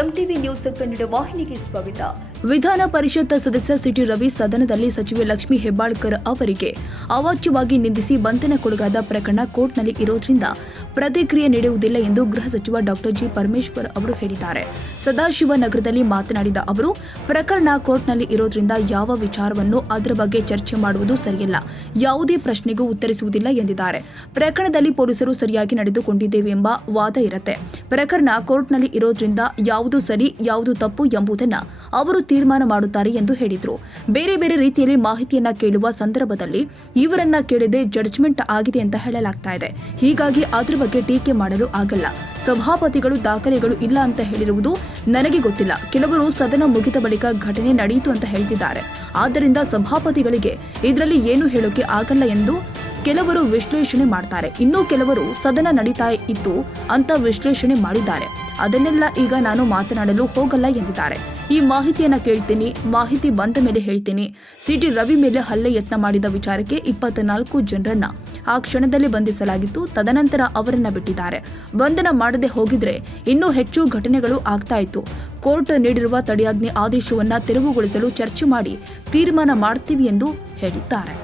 MTV news Kannada ವಾಹಿನಿಗೆ ಸ್ವಾಗತ. ವಿಧಾನ ಪರಿಷತ್ ಸದಸ್ಯ ಸಿಟಿ ರವಿ ಸದನದಲ್ಲಿ ಸಚಿವೆ ಲಕ್ಷ್ಮೀ ಹೆಬ್ಬಾಳ್ಕರ್ ಅವರಿಗೆ ಅವಾಚ್ಯವಾಗಿ ನಿಂದಿಸಿ ಬಂಧನಕ್ಕೊಳಗಾದ ಪ್ರಕರಣ ಕೋರ್ಟ್ನಲ್ಲಿ ಇರೋದ್ರಿಂದ ಪ್ರತಿಕ್ರಿಯೆ ನೀಡುವುದಿಲ್ಲ ಎಂದು ಗೃಹ ಸಚಿವ ಡಾಕ್ಟರ್ ಜಿ ಪರಮೇಶ್ವರ್ ಅವರು ಹೇಳಿದ್ದಾರೆ. ಸದಾಶಿವನಗರದಲ್ಲಿ ಮಾತನಾಡಿದ ಅವರು, ಪ್ರಕರಣ ಕೋರ್ಟ್ನಲ್ಲಿ ಇರೋದ್ರಿಂದ ಯಾವ ವಿಚಾರವನ್ನು ಅದರ ಬಗ್ಗೆ ಚರ್ಚೆ ಮಾಡುವುದು ಸರಿಯಲ್ಲ. ಯಾವುದೇ ಪ್ರಶ್ನೆಗೂ ಉತ್ತರಿಸುವುದಿಲ್ಲ ಎಂದಿದ್ದಾರೆ. ಪ್ರಕರಣದಲ್ಲಿ ಪೊಲೀಸರು ಸರಿಯಾಗಿ ನಡೆದುಕೊಂಡಿದ್ದೇವೆ ಎಂಬ ವಾದ ಇರುತ್ತೆ. ಪ್ರಕರಣ ಕೋರ್ಟ್ನಲ್ಲಿ ಇರೋದ್ರಿಂದ ಯಾವುದು ಸರಿ, ಯಾವುದು ತಪ್ಪು ಎಂಬುದನ್ನ ಅವರು ತೀರ್ಮಾನ ಮಾಡುತ್ತಾರೆ ಎಂದು ಹೇಳಿದರು. ಬೇರೆ ಬೇರೆ ರೀತಿಯಲ್ಲಿ ಮಾಹಿತಿಯನ್ನ ಕೇಳುವ ಸಂದರ್ಭದಲ್ಲಿ ಇವರನ್ನ ಕೇಳದೆ ಜಡ್ಜ್ಮೆಂಟ್ ಆಗಿದೆ ಅಂತ ಹೇಳಲಾಗ್ತಾ ಇದೆ. ಹೀಗಾಗಿ ಅದರ ಬಗ್ಗೆ ಟೀಕೆ ಮಾಡಲು ಆಗಲ್ಲ. ಸಭಾಪತಿಗಳು ದಾಖಲೆಗಳು ಇಲ್ಲ ಅಂತ ಹೇಳಿರುವುದು ನನಗೆ ಗೊತ್ತಿಲ್ಲ. ಕೆಲವರು ಸದನ ಮುಗಿದ ಬಳಿಕ ಘಟನೆ ನಡೆಯಿತು ಅಂತ ಹೇಳ್ತಿದ್ದಾರೆ. ಆದ್ದರಿಂದ ಸಭಾಪತಿಗಳಿಗೆ ಇದರಲ್ಲಿ ಏನು ಹೇಳೋಕೆ ಆಗಲ್ಲ ಎಂದು ಕೆಲವರು ವಿಶ್ಲೇಷಣೆ ಮಾಡ್ತಾರೆ. ಇನ್ನೂ ಕೆಲವರು ಸದನ ನಡೀತಾ ಇತ್ತು ಅಂತ ವಿಶ್ಲೇಷಣೆ ಮಾಡಿದ್ದಾರೆ. ಅದನ್ನೆಲ್ಲ ಈಗ ನಾನು ಮಾತನಾಡಲು ಹೋಗಲ್ಲ ಎಂದಿದ್ದಾರೆ. ಈ ಮಾಹಿತಿಯನ್ನ ಕೇಳ್ತೀನಿ, ಮಾಹಿತಿ ಬಂದ ಮೇಲೆ ಹೇಳ್ತೀನಿ. ಸಿಟಿ ರವಿ ಮೇಲೆ ಹಲ್ಲೆ ಯತ್ನ ಮಾಡಿದ ವಿಚಾರಕ್ಕೆ ಇಪ್ಪತ್ನಾಲ್ಕು ಜನರನ್ನ ಆ ಕ್ಷಣದಲ್ಲಿ ಬಂಧಿಸಲಾಗಿತ್ತು. ತದನಂತರ ಅವರನ್ನ ಬಿಟ್ಟಿದ್ದಾರೆ. ಬಂಧನ ಮಾಡದೆ ಹೋಗಿದ್ರೆ ಇನ್ನೂ ಹೆಚ್ಚು ಘಟನೆಗಳು ಆಗ್ತಾ ಇತ್ತು. ಕೋರ್ಟ್ ನೀಡಿರುವ ತಡೆಯಾಜ್ಞೆ ಆದೇಶವನ್ನ ತೆರವುಗೊಳಿಸಲು ಚರ್ಚೆ ಮಾಡಿ ತೀರ್ಮಾನ ಮಾಡ್ತೀವಿ ಎಂದು ಹೇಳಿದ್ದಾರೆ.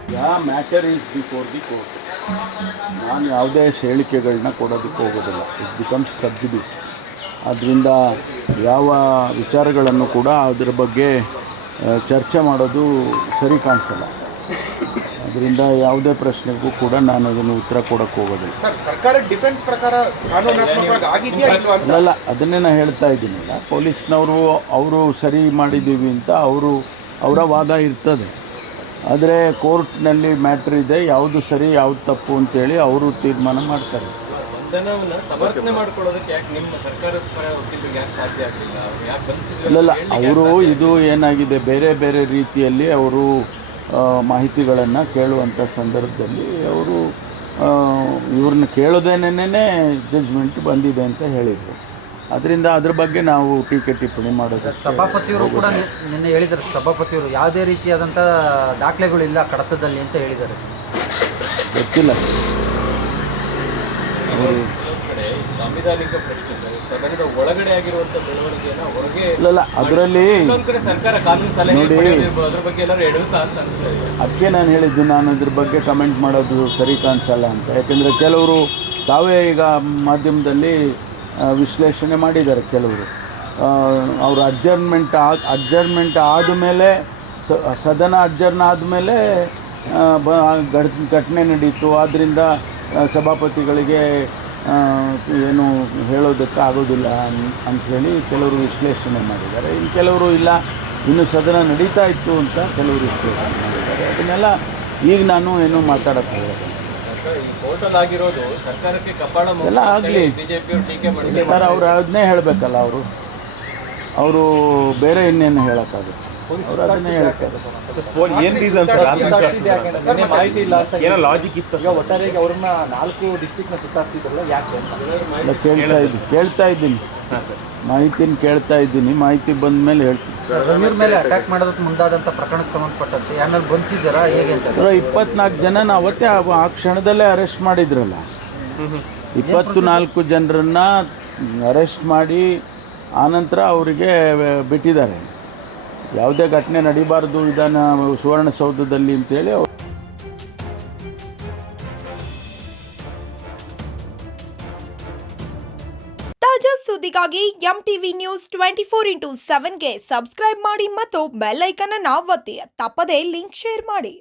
ನಾನು ಯಾವುದೇ ಹೇಳಿಕೆಗಳನ್ನ ಕೊಡೋದಕ್ಕೆ ಹೋಗೋದಿಲ್ಲ. ಇಟ್ ಬಿಕಮ್ಸ್ ಸಬ್ಜುಡಿಸ್ ಆದ್ದರಿಂದ ಯಾವ ವಿಚಾರಗಳನ್ನು ಕೂಡ ಅದರ ಬಗ್ಗೆ ಚರ್ಚೆ ಮಾಡೋದು ಸರಿ ಕಾಣಿಸಲ್ಲ. ಅದರಿಂದ ಯಾವುದೇ ಪ್ರಶ್ನೆಗೂ ಕೂಡ ನಾನು ಅದನ್ನು ಉತ್ತರ ಕೊಡಕ್ಕೆ ಹೋಗೋದಿಲ್ಲ. ಸರ್ ಸರ್ಕಾರ ಡಿಫೆನ್ಸ್ ಪ್ರಕಾರ ಕಾನೂನಾತ್ಮಕವಾಗಿ ಆಗಿದೆಯಾ ಇಲ್ವಾ ಅಂತ? ಅಲ್ಲಲ್ಲ ಅದನ್ನೇ ನಾನು ಹೇಳ್ತಾ ಇದ್ದೀನಲ್ಲ ಪೊಲೀಸ್ನವರು ಅವರು ಸರಿ ಮಾಡಿದ್ದೀವಿ ಅಂತ ಅವರು ಅವರ ವಾದ ಇರ್ತದೆ. ಆದರೆ ಕೋರ್ಟ್ನಲ್ಲಿ ಮ್ಯಾಟ್ರ್ ಇದೆ ಯಾವುದು ಸರಿ ಯಾವುದು ತಪ್ಪು ಅಂತೇಳಿ ಅವರು ತೀರ್ಮಾನ ಮಾಡ್ತಾರೆ. ಇಲ್ಲ ಸಮರ್ಥನೆ ಮಾಡ್ಕೊಳ್ಳೋದಕ್ಕೆ ಯಾಕೆ ನಿಮ್ಮ ಸರ್ಕಾರದ ಯಾಕೆ ಸಾಧ್ಯ ಆಗಲಿಲ್ಲ? ಯಾಕೆ ಬಂಧಿಸಿದ್ರು ಇಲ್ಲಲ್ಲ ಅವರು ಇದು ಏನಾಗಿದೆ ಬೇರೆ ಬೇರೆ ರೀತಿಯಲ್ಲಿ ಅವರು ಮಾಹಿತಿಗಳನ್ನು ಕೇಳುವಂಥ ಸಂದರ್ಭದಲ್ಲಿ ಅವರು ಇವ್ರನ್ನ ಕೇಳೋದೇನೇ ಜಡ್ಜ್ಮೆಂಟ್ ಬಂದಿದೆ ಅಂತ ಹೇಳಿದರು. ಅದರಿಂದ ಅದ್ರ ಬಗ್ಗೆ ನಾವು ಟೀಕೆ ಟಿಪ್ಪಣಿ ಮಾಡೋದು ಸಭಾಪತಿಯವರು ಕೂಡ ನಿನ್ನೆ ಹೇಳಿದ್ದಾರೆ. ಸಭಾಪತಿಯವರು ಯಾವುದೇ ರೀತಿಯಾದಂಥ ದಾಖಲೆಗಳಿಲ್ಲ ಕಡತದಲ್ಲಿ ಅಂತ ಹೇಳಿದ್ದಾರೆ. ಗೊತ್ತಿಲ್ಲ. ಅವರು ಕೆಲವೊಂದ್ ಸಾಂವಿಧಾನಿಕ ಪ್ರಶ್ನೆಗಳು ಸದನದ ಒಳಗಡೆ ಆಗಿರುವಂತ ಬೆಳವಣಿಗೆಯನ್ನ ಹೊರಗೆ ಇಲ್ಲ ಅದರಲ್ಲಿ ಕಡೆ ಸರ್ಕಾರ ಕಾನೂನು ಸಲಹೆ. ಅದ್ರ ಬಗ್ಗೆ ಎಲ್ಲರೂ ಹೇಳುತ್ತಾ ಅಂತ ಅನಿಸ್ತಾ ಇದೆ. ಅದಕ್ಕೆ ನಾನು ಹೇಳಿದ್ದು ನಾನು ಅದ್ರ ಬಗ್ಗೆ ಕಮೆಂಟ್ ಮಾಡೋದು ಸರಿ ಕಾಣಿಸಲ್ಲ ಅಂತ. ಯಾಕಂದ್ರೆ ಕೆಲವರು ತಾವೇ ಈಗ ಮಾಧ್ಯಮದಲ್ಲಿ ವಿಶ್ಲೇಷಣೆ ಮಾಡಿದ್ದಾರೆ ಕೆಲವರು. ಅವರು ಅಡ್ಜರ್ಮೆಂಟ್ ಆದ ಅಡ್ಜರ್ಮೆಂಟ್ ಆದಮೇಲೆ ಸದನ ಅಡ್ಜರ್ನ್ ಆದಮೇಲೆ ಬ ಘಟನೆ ನಡೀತು. ಆದ್ದರಿಂದ ಸಭಾಪತಿಗಳಿಗೆ ಏನು ಹೇಳೋದಕ್ಕೆ ಆಗೋದಿಲ್ಲ ಅಂತ ಅಂಥೇಳಿ ಕೆಲವರು ವಿಶ್ಲೇಷಣೆ ಮಾಡಿದ್ದಾರೆ. ಇನ್ನು ಕೆಲವರು ಇಲ್ಲ ಇನ್ನು ಸದನ ನಡೀತಾ ಇತ್ತು ಅಂತ ಕೆಲವರು ವಿಶ್ಲೇಷಣೆ ಮಾಡಿದ್ದಾರೆ. ಅದನ್ನೆಲ್ಲ ಈಗ ನಾನು ಏನು ಮಾತಾಡಕ್ಕೆ ಕಪಾಳ ಎಲ್ಲ ಆಗಲಿ. ಸರ್ ಅವ್ರು ಅದನ್ನೇ ಹೇಳಬೇಕಲ್ಲ ಅವರು. ಅವರು ಬೇರೆ ಇನ್ನೇನು ಹೇಳೋಕ್ಕಾಗುತ್ತೆ ಅವ್ರು ಅದನ್ನೇ ಹೇಳ್ತಾರೆ. ಏನ್ ರೀಸನ್ ಮಾಹಿತಿ ಇಲ್ಲ ಅಂತ ಏನೋ ಲಾಜಿಕ್ ಇತ್ತು ಈಗ ಒಟ್ಟಾರೆಯಾಗಿ ಅವ್ರನ್ನ ನಾಲ್ಕು ಡಿಸ್ಟಿಕ್ನ ಸುತ್ತಾಡ್ತಿದ್ರಲ್ಲ ಯಾಕೆ ಅಂತ? ಎಲ್ಲ ಕೇಳ್ತಾ ಇದ್ದೀನಿ ಕೇಳ್ತಾ ಇದ್ದೀನಿ. ಮಾಹಿತಿನ ಕೇಳ್ತಾ ಇದ್ದೀನಿ ಮಾಹಿತಿ ಬಂದ ಮೇಲೆ ಹೇಳ್ತೀನಿ ಮೇಲೆ ಅಟ್ಯಾಕ್ ಮಾಡೋದಕ್ಕೆ ಮುಂದಾದಂಥ ಪ್ರಕರಣಕ್ಕೆ ಸಂಬಂಧಪಟ್ಟಂತೆ ಆಮೇಲೆ ಹೇಗೆ ಅಂತ? ಸರ್ ಇಪ್ಪತ್ನಾಲ್ಕು ಜನ ಅವತ್ತೇ ಆ ಆ ಕ್ಷಣದಲ್ಲೇ ಅರೆಸ್ಟ್ ಮಾಡಿದ್ರಲ್ಲ. ಇಪ್ಪತ್ತು ನಾಲ್ಕು ಜನರನ್ನ ಅರೆಸ್ಟ್ ಮಾಡಿ ಆನಂತರ ಅವರಿಗೆ ಬಿಟ್ಟಿದ್ದಾರೆ. ಯಾವುದೇ ಘಟನೆ ನಡೀಬಾರ್ದು ವಿಧಾನ ಸುವರ್ಣಸೌಧದಲ್ಲಿ ಅಂತೇಳಿ ತಾಜಾ ಸುದ್ದಿಗಾಗಿ M TV news twenty four into ಸೆವೆನ್ಗೆ subscribe ಮಾಡಿ ಮತ್ತು ಬೆಲ್ ಐಕನ್ ಅನ್ನು ಒತ್ತಿ. ತಪ್ಪದೇ ಲಿಂಕ್ ಶೇರ್ ಮಾಡಿ.